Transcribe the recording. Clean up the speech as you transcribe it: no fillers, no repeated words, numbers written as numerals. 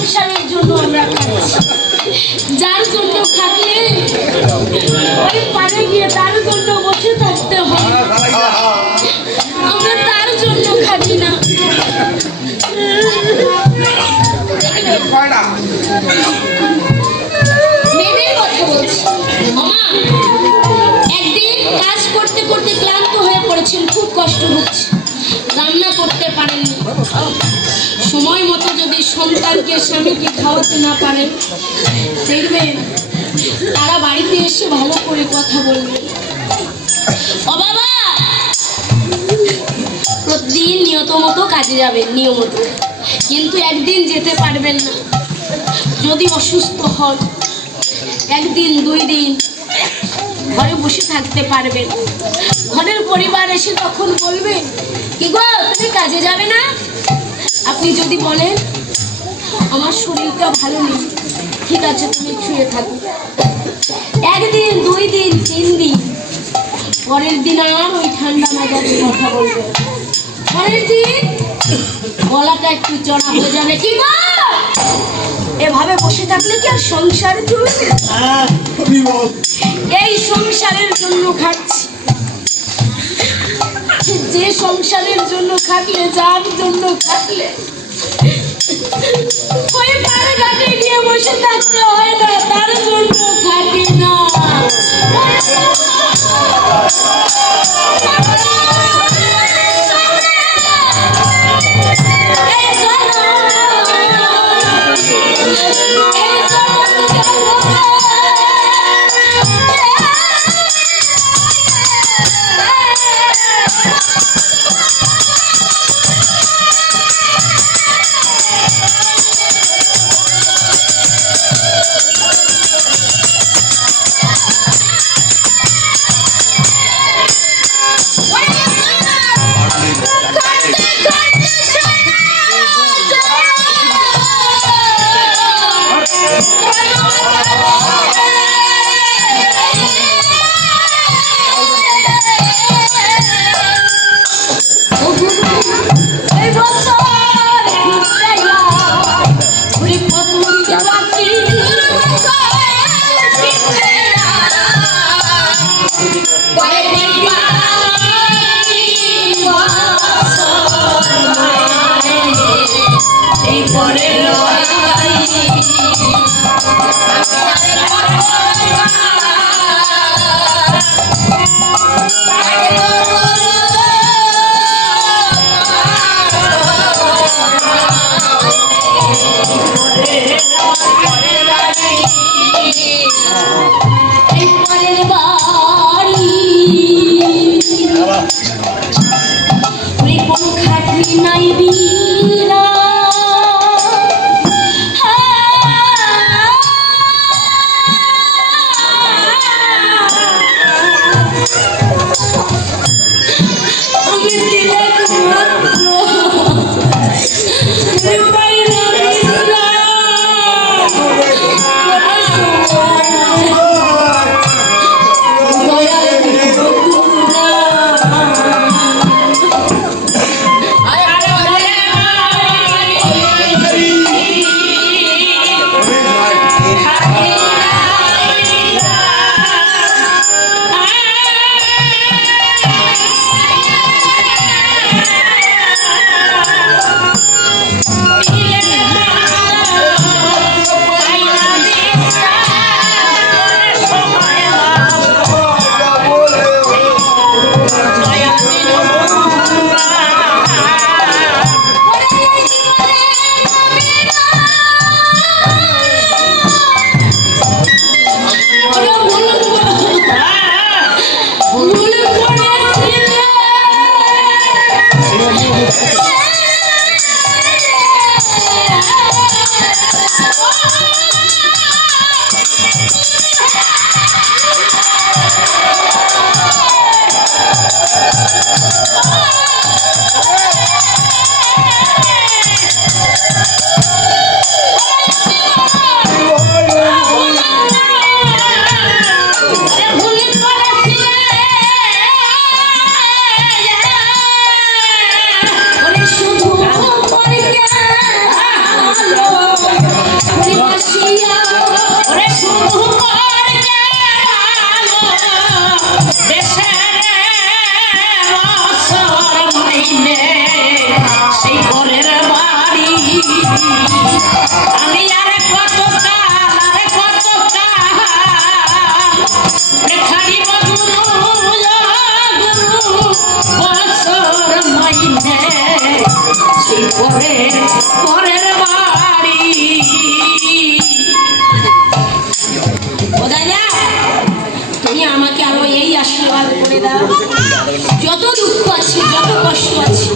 সংসারের জন্য আমরা খাচ্ছি। যার জন্য খাটলে ওই পারে গিয়ে তার জন্য বসে থাকতে হয়, আমরা তার জন্য খাটি না। মেয়েদের কথা বলছি। একদিন কাজ করতে করতে ক্লান্ত হয়ে পড়েছেন, খুব কষ্ট হচ্ছে, রান্না করতে পারেননি। সময় মতো যদি সন্তানকে স্বামীকে খাওয়াতে না পারেন, দেখবেন তারা বাড়িতে এসে ভালো করে কথা বলবে। ও বাবা, প্রতিদিন নিয়ত মতো কাজে যাবেন, নিয়মিত, কিন্তু একদিন যেতে পারবেন না। যদি অসুস্থ হন, একদিন 2 দিন ঘরে বসে থাকতে পারবেন। ঘরের পরিবার এসে তখন বলবে, কি গো তুমি কাজে যাবে না? আপনি যদি বলেন আমার শরীরটা ভালো নেই, ঠিক আছে তুমি শুয়ে থাকো। একদিন 2 দিন 3 দিন, পরের দিন আর ওই ঠান্ডা মেজাজে কথা বলবে। পরের দিন গলাটা একটু চড়া হয়ে যাবে, কি গো এভাবে বসে থাকলে কি আর সংসার চলবে? এই সংসারের জন্য খাচ্ছি, যে সংসারের জন্য খাটলে, যার জন্য খাটলে ওই পাড়ে ঘাটে গিয়ে বসে থাকতে হয় না, তার জন্য খাটি না। পরের বাড়ি। ও দাদা, তুমি আমাকে আরো এই আশীর্বাদ করে দাও, যত দুঃখ আছে, যত কষ্ট আছে,